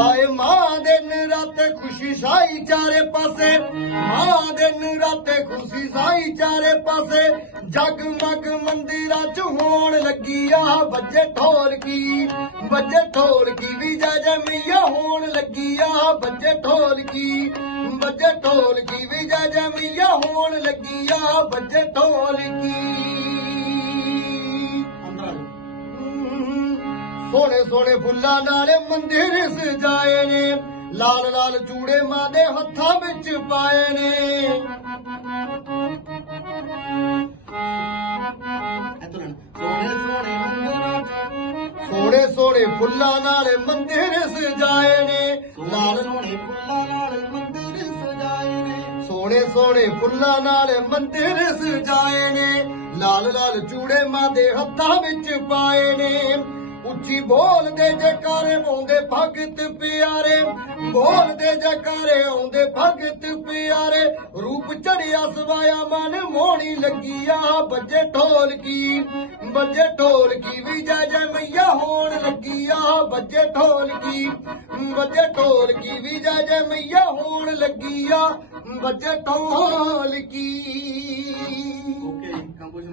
ਆਏ ਮਾਂ ਦੇ ਨਰਾਤੇ ਖੁਸ਼ੀ ਸਾਈ ਚਾਰੇ ਪਾਸੇ, ਮਾਂ ਦੇ ਨਰਾਤੇ ਖੁਸ਼ੀ ਸਾਈ ਚਾਰੇ ਪਾਸੇ, ਜਗ ਮਗ ਮੰਦਿਰਾਂ ਚ ਹੋਣ ਲੱਗੀ ਆ ਵੱਜੇ ਢੋਲਕੀ ਵੱਜੇ ਢੋਲਕੀ ਵੀ ਜੈ ਜੈ ਹੋਣ ਲੱਗੀ ਆ ਵੱਜੇ ਢੋਲਕੀ ਵੱਜੇ ਢੋਲਕੀ ਵੀ ਜੈ ਜੈ ਹੋਣ ਲੱਗੀ ਆ ਵੱਜੇ ਢੋਲਕੀ ਸੋਹਣੇ ਸੋਹਣੇ ਫੁੱਲਾਂ ਨਾਲ ਮੰਦਿਰ ਸਜਾਏ ਨੇ। ਲਾਲ ਲਾਲ ਚੂੜੇ ਮਾਂ ਦੇ ਹੱਥਾਂ ਵਿੱਚ ਪਾਏ ਨੇ। ਸੋਹਣੇ ਸੋਹਣੇ ਮੰਦਿਰਾਂ ਸੋਹਣੇ ਸੋਹਣੇ ਫੁੱਲਾਂ ਨਾਲ ਮੰਦਿਰ ਸਜਾਏ ਨੇ। ਲਾਲ ਲਾਲ ਸੋਹਣੇ ਫੁੱਲਾਂ ਨਾਲ ਮੰਦਿਰ ਸਜਾਏ ਨੇ। ਸੋਹਣੇ ਸੋਹਣੇ ਫੁੱਲਾਂ ਨਾਲ ਮੰਦਿਰ ਸਜਾਏ ਨੇ। ਲਾਲ ਲਾਲ ਚੂੜੇ ਮਾਂ ਦੇ ਹੱਥਾਂ ਵਿੱਚ ਪਾਏ ਨੇ। ਉੱਚੀ ਬੋਲਦੇ ਜੈਕਾਰੇ ਆਉਂਦੇ ਭਗਤ ਪਿਆਰੇ। ਬੋਲਦੇ ਜੈਕਾਰੇ ਆਉਂਦੇ ਭਗਤ ਪਿਆਰੇ। ਰੂਪ ਚੜਿਆ ਸਵਾਇਆ ਮਨ ਮੋਹਣੀ ਲੱਗੀ ਆ ਵੱਜੇ ਢੋਲਕੀ ਵੱਜੇ ਢੋਲਕੀ ਵੀ ਜੈ ਜੈ ਮਈਆ ਹੋਣ ਲੱਗੀ ਆ ਵੱਜੇ ਢੋਲਕੀ ਵੱਜੇ ਢੋਲਕੀ ਵੀ ਜੈ ਜੈ ਮਈਆ ਹੋਣ ਲੱਗਿਆ ਆ ਵੱਜੇ ਢੋਲਕੀ